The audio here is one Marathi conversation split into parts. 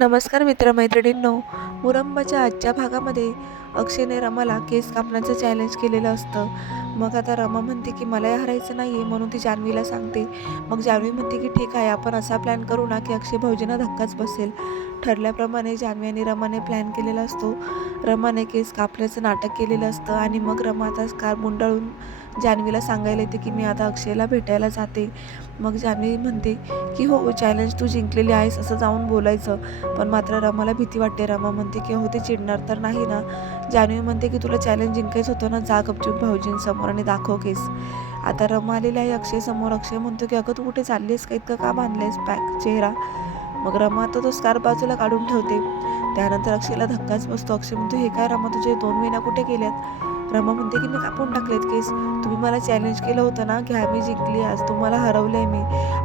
नमस्कार मित्रमैत्रिणींनो मुरंबाच्या आजच्या भागामध्ये अक्षयने रमाला केस कापण्याचं चॅलेंज केलेलं असतं. मग आता रमा म्हणते की मलाही हरायचं नाही आहे म्हणून ती जान्हवीला सांगते. मग जान्हवी म्हणते की ठीक आहे आपण असा प्लॅन करू ना की अक्षय भाऊजींना धक्काच बसेल. ठरल्याप्रमाणे जान्हवी आणि रमाने प्लॅन केलेला असतो. रमाने केस कापल्याचं नाटक केलेलं असतं आणि मग रमाचा आता गुंडाळून जान्हवीला सांगायला येते की मी आता अक्षयला भेटायला जाते. मग जान्हवी म्हणते की हो चॅलेंज तू जिंकलेली आहेस असं जाऊन बोलायचं. पण मात्र रमाला भीती वाटते. रमा म्हणते की हो ते चिडणार तर नाही ना. जान्हवी म्हणते की तुला चॅलेंज जिंकायचं होतं ना जा गपचूप भाऊजींसमोर आणि दाखव केस. आता रमा आलेला आहे अक्षयसमोर. अक्षय म्हणतो की अगं तू कुठे चाललीस का? इतकं का बांधलेस पॅक चेहरा? मग रमा आता तो स्कार्फ बाजूला काढून ठेवते. त्यानंतर अक्षयला धक्काच बसतो. अक्षय म्हणतो हे काय रमा तुझे दोन महिना कुठे गेल्यात? रमा म्हणते की मी कापून टाकलेत केस. तुम्ही मला चॅलेंज केलं होतं ना की मी जिंकली आज. तुम्हाला हरवलंय मी.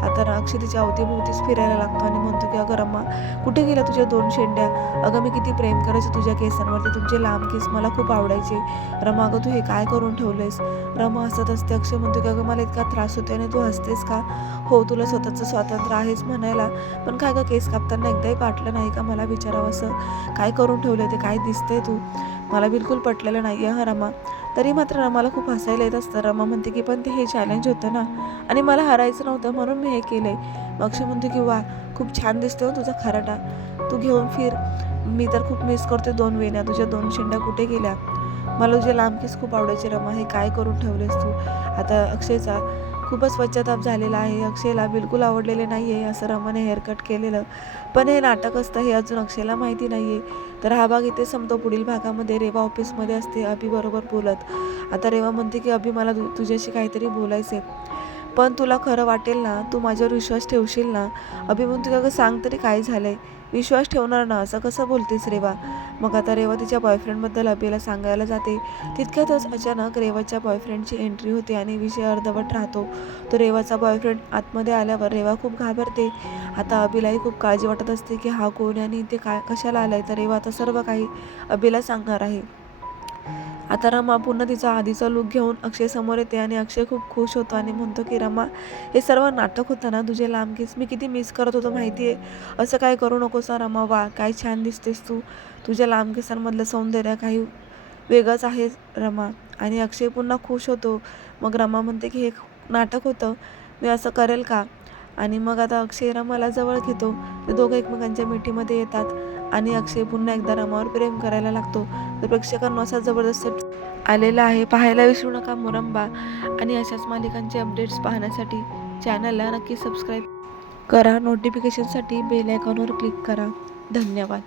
आता ना अक्षय तिच्या अवतीभोवतीच फिरायला लागतो आणि म्हणतो की अगं रमा कुठे गेल्या तुझ्या दोन शेंड्या? अगं मी किती प्रेम करायचं तुझ्या केसांवरती. तुमचे लांब केस मला खूप आवडायचे. रमा अगं तू हे काय करून ठेवलंयस? रमा हसत असते अक्षय म्हणतो की अगं मला इतका त्रास होतोय आणि तू हसतेस का? हो तुला स्वतःचं स्वातंत्र्य आहेच म्हणायला. पण काय गं केस कापताना एकदाही वाटलं नाही का मला विचारावं असं? काय करून ठेवलं ते? काय दिसतंय तू? मला बिलकुल पटलेलं नाही आहे हा रमा. तरी मात्र रमाला खूप हसायला येत असतं. रमा म्हणते की पण ते हे चॅलेंज होतं ना. आणि मला हरायचं नव्हतं म्हणून मी हे केलं आहे अक्षय म्हणतो की वा खूप छान दिसतो तुझा खराटा. तू घेऊन फिर. मी तर खूप मिस करते दोन वेण्या. तुझ्या दोन शेंड्या कुठे गेल्या? मला तुझ्या लांबकीच खूप आवडायचे रमा. हे काय करून ठेवलेस तू? आता अक्षयचा खूपच पश्चाताप झालेला आहे. अक्षयला बिलकुल आवडलेले नाही आहे असं रमाने हेअरकट केलेलं. पण हे नाटक असतं हे अजून अक्षयला माहिती नाही आहे तर हा भाग इथे संपतो. पुढील भागामध्ये रेवा ऑफिसमध्ये असते अभिबरोबर बोलत. आता रेवा म्हणते की अभि मला तु- तुझ्याशी काहीतरी बोलायचं आहे पण तुला खरं वाटेल ना तू माझ्यावर विश्वास ठेवशील ना? अभि म्हणतो की अगं सांग तरी काय झालंय? विश्वास ठेवणार ना? असं कसं बोलतेस रेवा? मग आता रेवा तिच्या बॉयफ्रेंडबद्दल अभिला सांगायला जाते. तितक्यातच अचानक रेवाच्या बॉयफ्रेंडची एंट्री होते आणि विषय अर्धवट राहतो. तो रेवाचा बॉयफ्रेंड आतमध्ये आल्यावर रेवा खूप घाबरते. आता अभिलाही खूप काळजी वाटत असते की हा कोण आणि ते काय कशाला आलाय? तर रेवा आता सर्व काही अभिला सांगणार आहे. आता रमा पुन्हा तिचा आधीचा लुक घेऊन अक्षय समोर येते आणि अक्षय खूप खुश होतो आणि म्हणतो की रमा हे सर्व नाटक होतं ना तुझे लांब केस मी किती मिस करत होतो माहिती आहे असं काय करू नकोस ना रमा वा काय छान दिसतेस तू. तुझ्या लांब केसांमधलं सौंदर्य काही वेगळंच आहे रमा. आणि अक्षय पुन्हा खुश होतो. मग रमा म्हणते की हे नाटक होतं. मी असं करेल का? आणि मग आता अक्षय रमाला जवळ घेतो. ते दोघं एकमेकांच्या मिठीमध्ये येतात आणि अक्षय पुन्हा एकदा रमावर प्रेम करायला लागतो. तर प्रेक्षकांना असा जबरदस्त आलेला आहे. पाहायला विसरू नका मुरंबा. आणि अशाच मालिकांचे अपडेट्स पाहण्यासाठी चॅनलला नक्की सबस्क्राईब करा. नोटिफिकेशनसाठी बेल आयकॉनवर क्लिक करा. धन्यवाद.